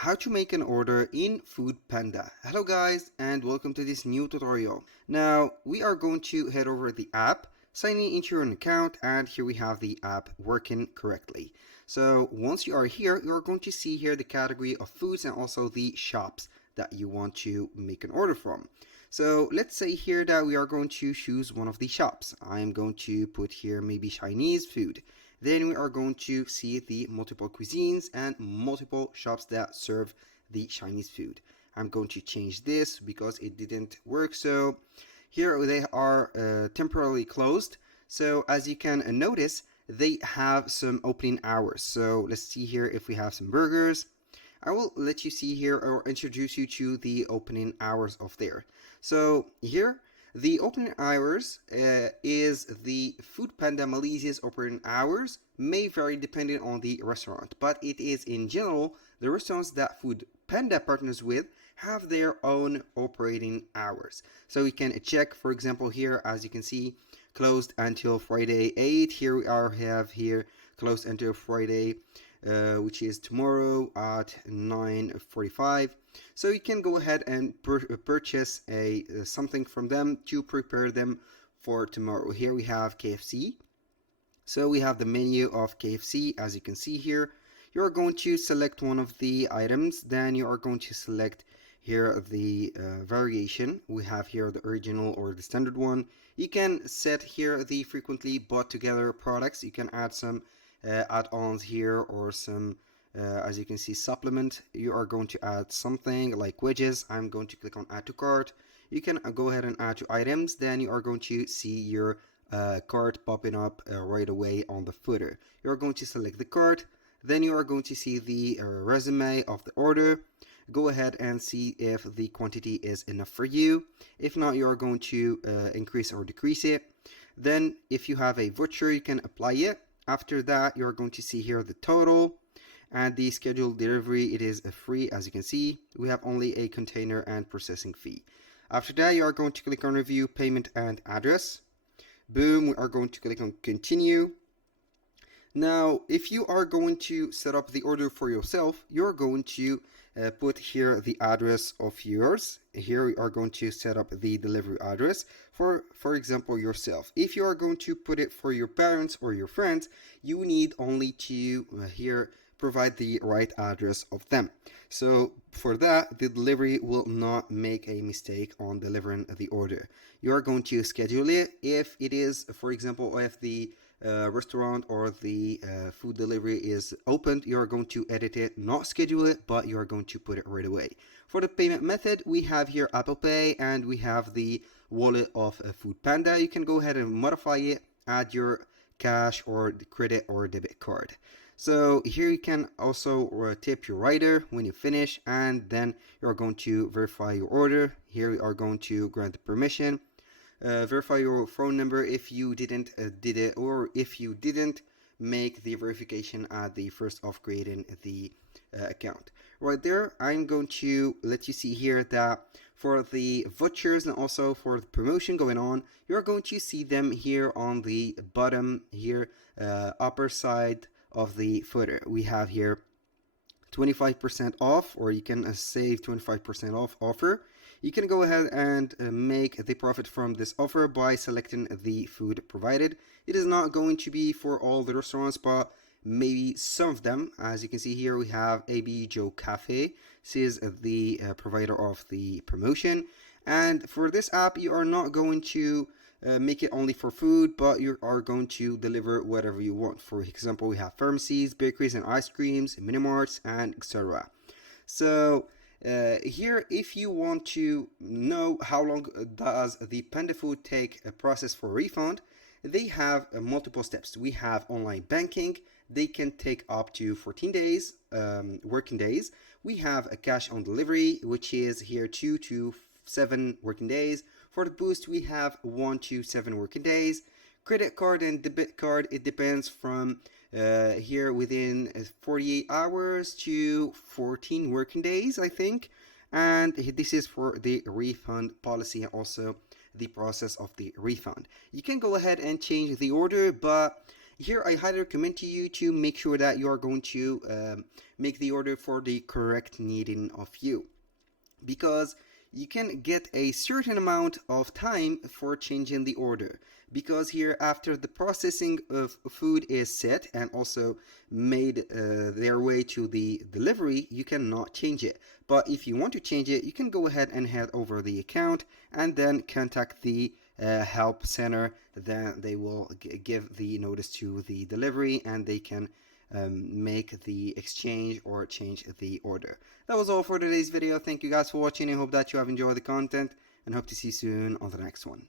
how to make an order in Foodpanda. Hello guys and welcome to this new tutorial. Now we are going to head over the app, signing into your account, and here we have the app working correctly. So once you are here, you are going to see here the category of foods and also the shops that you want to make an order from. So let's say here that we are going to choose one of the shops. I'm going to put here maybe Chinese food. Then we are going to see the multiple cuisines and multiple shops that serve the Chinese food. I'm going to change this because it didn't work. So here they are temporarily closed. So as you can notice, they have some opening hours. So let's see here if we have some burgers. I will let you see here or introduce you to the opening hours of there. So here, the opening hours is the Foodpanda Malaysia's opening hours may vary depending on the restaurant, but it is in general the restaurants that Foodpanda partners with have their own operating hours. So we can check, for example, here as you can see, closed until Friday 8. Here we have here closed until Friday which is tomorrow at 9:45. So you can go ahead and purchase something from them to prepare them for tomorrow. Here we have KFC. So we have the menu of KFC as you can see here. You are going to select one of the items, then you are going to select here the variation. We have here the original or the standard one. You can set here the frequently bought together products. You can add some add-ons here or some as you can see supplement. You are going to add something like wedges. I'm going to click on add to cart. You can go ahead and add to items, then you are going to see your cart popping up right away on the footer. You are going to select the cart, then you are going to see the resume of the order. Go ahead and see if the quantity is enough for you. If not, you are going to increase or decrease it. Then if you have a voucher, you can apply it. After that, you're going to see here the total and the scheduled delivery. It is free. As you can see, we have only a container and processing fee. After that, you are going to click on review, payment, and address. Boom, we are going to click on continue. Now, if you are going to set up the order for yourself, you're going to put here the address of yours. Here we are going to set up the delivery address for example, yourself. If you are going to put it for your parents or your friends, you need only to here provide the right address of them. So for that, the delivery will not make a mistake on delivering the order. You are going to schedule it. If it is, for example, if the restaurant or the food delivery is opened, you are going to edit it, not schedule it, but you are going to put it right away. For the payment method, we have here Apple Pay and we have the wallet of Foodpanda. You can go ahead and modify it, add your cash or the credit or debit card. So here you can also tip your rider when you finish, and then you're going to verify your order. Here we are going to grant the permission. Verify your phone number if you didn't did it, or if you didn't make the verification at the first of creating the account. Right there, I'm going to let you see here that for the vouchers and also for the promotion going on, you're going to see them here on the bottom here, upper side of the footer. We have here 25% off, or you can save 25% off offer. You can go ahead and make the profit from this offer by selecting the food provided. It is not going to be for all the restaurants, but maybe some of them. As you can see here, we have AB Joe Cafe. This is the provider of the promotion. And for this app, you are not going to make it only for food, but you are going to deliver whatever you want. For example, we have pharmacies, bakeries and ice creams, mini marts, and etc. So here, if you want to know how long does the Panda Food take a process for refund, they have multiple steps. We have online banking. They can take up to 14 days, working days. We have a cash on delivery, which is here 2 to 7 working days. For the boost, we have 1 to 7 working days. Credit card and debit card, it depends from here within 48 hours to 14 working days, I think. And this is for the refund policy and also the process of the refund. You can go ahead and change the order, but Here I highly recommend to you to make sure that you are going to make the order for the correct needing of you, because you can get a certain amount of time for changing the order, because here after the processing of food is set and also made their way to the delivery, you cannot change it. But if you want to change it, you can go ahead and head over the account and then contact the help center. Then they will give the notice to the delivery and they can make the exchange or change the order. That was all for today's video. Thank you guys for watching. I hope that you have enjoyed the content and hope to see you soon on the next one.